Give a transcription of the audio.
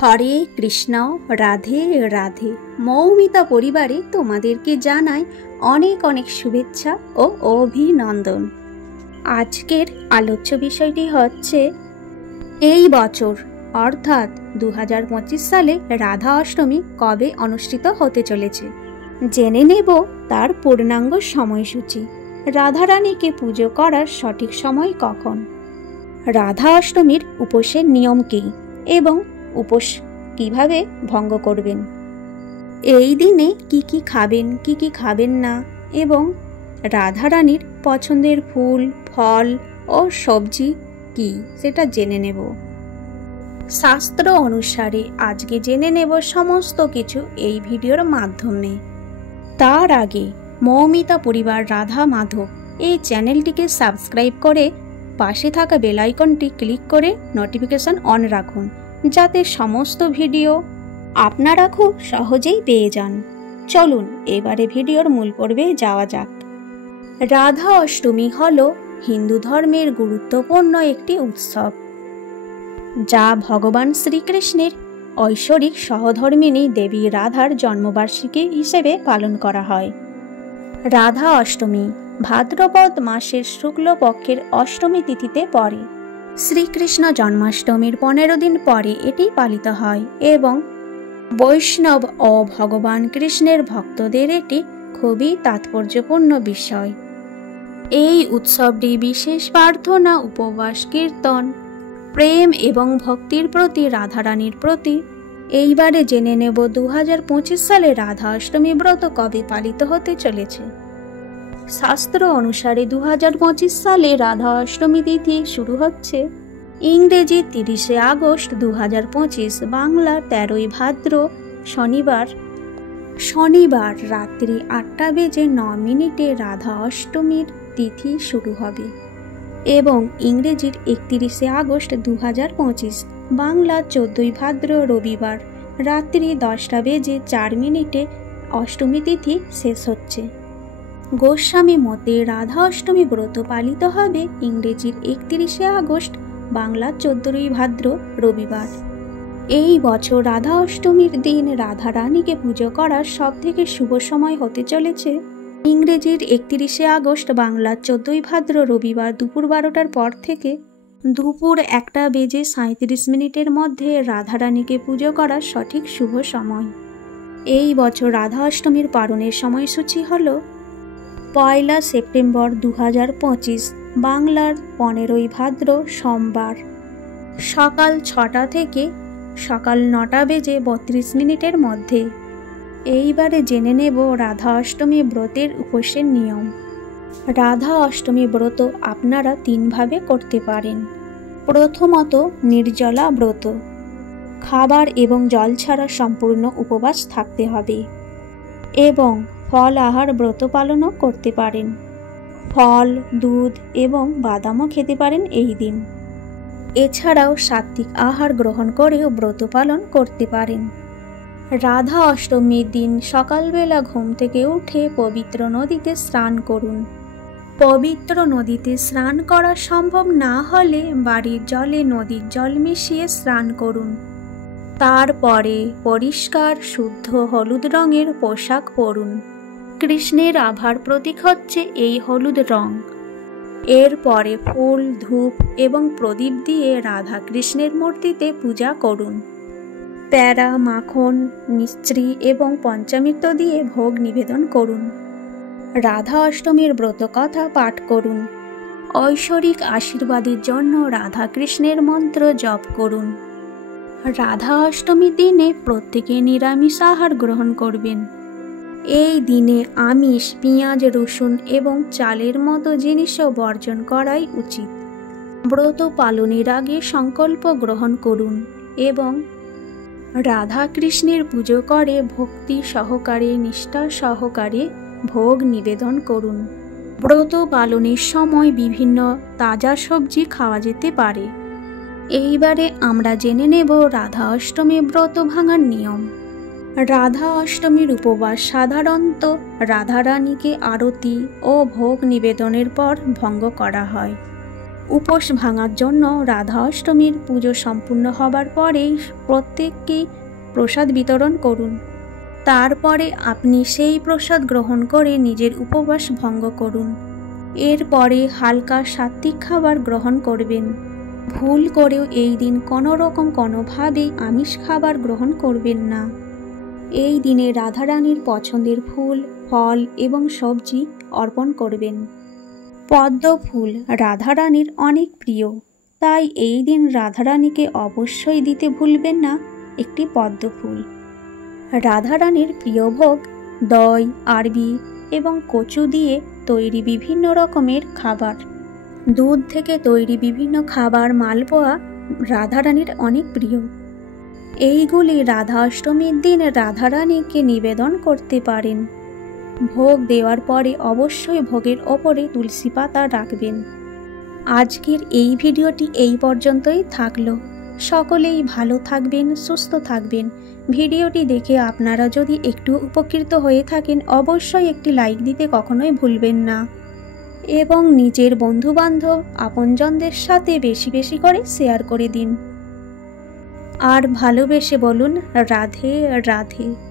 হরে কৃষ্ণ, রাধে রাধে। মৌমিতা পরিবারে তোমাদেরকে জানাই অনেক অনেক শুভেচ্ছা ও অভিনন্দন। আজকের আলোচ্য বিষয়টি হচ্ছে এই বছর অর্থাৎ 2025 সালে রাধা অষ্টমী কবে অনুষ্ঠিত হতে চলেছে। জেনে নেব তার পূর্ণাঙ্গ সময়সূচি। রাধারানীকে পুজো করার সঠিক সময় কখন, রাধা অষ্টমীর উপোসের নিয়ম কী এবং উপোস কিভাবে ভঙ্গ করবেন, এই দিনে কি কি খাবেন কি কি খাবেন না, এবং রাধারানীর পছন্দের ফুল ফল ও সবজি কি সেটা জেনে নেব। শাস্ত্র অনুসারে আজকে জেনে নেব সমস্ত কিছু এই ভিডিওর মাধ্যমে। তার আগে মৌমিতা পরিবার রাধা মাধব এই চ্যানেলটিকে সাবস্ক্রাইব করে পাশে থাকা বেল আইকনটি ক্লিক করে নোটিফিকেশন অন রাখুন, যাতে সমস্ত ভিডিও আপনারা খুব সহজেই পেয়ে যান। চলুন এবারে ভিডিওর মূল পর্বে যাওয়া যাক। রাধা অষ্টমী হল হিন্দু ধর্মের গুরুত্বপূর্ণ একটি উৎসব, যা ভগবান শ্রীকৃষ্ণের ঐশ্বরিক সহধর্মিণী দেবী রাধার জন্মবার্ষিকী হিসেবে পালন করা হয়। রাধা অষ্টমী ভাদ্রপদ মাসের শুক্লপক্ষের অষ্টমী তিথিতে পড়ে। শ্রীকৃষ্ণ জন্মাষ্টমীর 15 দিন পরে এটি পালিত হয় এবং বৈষ্ণব ও ভগবান কৃষ্ণের ভক্তদের এটি খুবই তাৎপর্যপূর্ণ বিষয়। এই উৎসবটি বিশেষ প্রার্থনা, উপবাস, কীর্তন, প্রেম এবং ভক্তির প্রতি রাধারানীর প্রতি। এইবারে জেনে নেব 2025 সালে রাধা অষ্টমী ব্রত কবে পালিত হতে চলেছে। শাস্ত্র অনুসারে 2025 সালে রাধা অষ্টমী তিথি শুরু হচ্ছে ইংরেজি 30শে আগস্ট 2025, বাংলা 13ই ভাদ্র শনিবার রাত্রি 8:09 রাধা অষ্টমীর তিথি শুরু হবে এবং ইংরেজির 31শে আগস্ট 2025, বাংলা 14ই ভাদ্র রবিবার রাত্রি 10:04 অষ্টমী তিথি শেষ হচ্ছে। গোস্বামী মতে রাধা অষ্টমী ব্রত পালিত হবে ইংরেজির 31শে আগস্ট, বাংলা 14ই ভাদ্র রবিবার। এই বছর রাধা অষ্টমীর দিন রাধা রানীকে পুজো করার সবথেকে শুভ সময় হতে চলেছে ইংরেজির 31শে আগস্ট, বাংলা 14ই ভাদ্র রবিবার দুপুর 12টার পর থেকে দুপুর 1:37 মধ্যে রাধা রানীকে পুজো করার সঠিক শুভ সময়। এই বছর রাধা অষ্টমীর পালনের সময়সূচি হল 1 সেপ্টেম্বর 2025, বাংলার 15ই ভাদ্র সোমবার সকাল 6টা থেকে সকাল 9:32 মধ্যে। এইবারে জেনে নেব রাধা অষ্টমী ব্রতের উপোসের নিয়ম। রাধা অষ্টমী ব্রত আপনারা 3 ভাবে করতে পারেন। প্রথমত নির্জলা ব্রত, খাবার এবং জল ছাড়া সম্পূর্ণ উপবাস থাকতে হবে এবং ফল আহার ব্রত পালনও করতে পারেন। ফল, দুধ এবং বাদামও খেতে পারেন এই দিন। এছাড়াও সাত্ত্বিক আহার গ্রহণ করেও ব্রত পালন করতে পারেন। রাধা অষ্টমীর দিন সকালবেলা ঘুম থেকে উঠে পবিত্র নদীতে স্নান করুন। পবিত্র নদীতে স্নান করা সম্ভব না হলে বাড়ির জলে নদীর জল মিশিয়ে স্নান করুন। তারপরে পরিষ্কার শুদ্ধ হলুদ রঙের পোশাক পরুন। কৃষ্ণের আভার প্রতীক হচ্ছে এই হলুদ রং। এরপরে ফুল, ধূপ এবং প্রদীপ দিয়ে রাধা কৃষ্ণের মূর্তিতে পূজা করুন। প্যারা, মাখন, মিশ্রি এবং পঞ্চামৃত দিয়ে ভোগ নিবেদন করুন। রাধা অষ্টমীর ব্রত কথা পাঠ করুন। ঐশ্বরিক আশীর্বাদের জন্য রাধা কৃষ্ণের মন্ত্র জপ করুন। রাধা অষ্টমীর দিনে প্রত্যেকে নিরামিষ আহার গ্রহণ করবেন। এই দিনে আমিষ, পেঁয়াজ, রসুন এবং চালের মতো জিনিসও বর্জন করাই উচিত। ব্রত পালনের আগে সংকল্প গ্রহণ করুন এবং রাধা কৃষ্ণের পুজো করে ভক্তি সহকারে, নিষ্ঠা সহকারে ভোগ নিবেদন করুন। ব্রত পালনের সময় বিভিন্ন তাজা সবজি খাওয়া যেতে পারে। এইবারে আমরা জেনে নেব রাধা অষ্টমী ব্রত ভাঙার নিয়ম। রাধা অষ্টমীর উপবাস সাধারণত রাধা রানীকে আরতি ও ভোগ নিবেদনের পর ভঙ্গ করা হয়। উপোস ভাঙার জন্য রাধা অষ্টমীর পুজো সম্পূর্ণ হবার পরেই প্রত্যেককেই প্রসাদ বিতরণ করুন। তারপরে আপনি সেই প্রসাদ গ্রহণ করে নিজের উপবাস ভঙ্গ করুন। এরপরে হালকা সাত্ত্বিক খাবার গ্রহণ করবেন। ভুল করেও এই দিন কোনোভাবেই আমিষ খাবার গ্রহণ করবেন না। এই দিনে রাধারানীর পছন্দের ফুল, ফল এবং সবজি অর্পণ করবেন। পদ্ম ফুল রাধারানীর অনেক প্রিয়, তাই এই দিন রাধারানীকে অবশ্যই দিতে ভুলবেন না একটি পদ্ম ফুল। রাধারানীর প্রিয় ভোগ দই, আরবি এবং কচু দিয়ে তৈরি বিভিন্ন রকমের খাবার। দুধ থেকে তৈরি বিভিন্ন খাবার, মালপোয়া রাধারানীর অনেক প্রিয়। এইগুলি রাধা অষ্টমীর দিন রাধারানীকে নিবেদন করতে পারেন। ভোগ দেওয়ার পরে অবশ্যই ভোগের ওপরে তুলসী পাতা রাখবেন। আজকের এই ভিডিওটি এই পর্যন্তই থাকলো। সকলেই ভালো থাকবেন, সুস্থ থাকবেন। ভিডিওটি দেখে আপনারা যদি একটু উপকৃত হয়ে থাকেন অবশ্যই একটি লাইক দিতে কখনোই ভুলবেন না এবং নিজের বন্ধুবান্ধব আপনজনদের সাথে বেশি বেশি করে শেয়ার করে দিন। আর ভালোবেসে বলুন রাধে রাধে।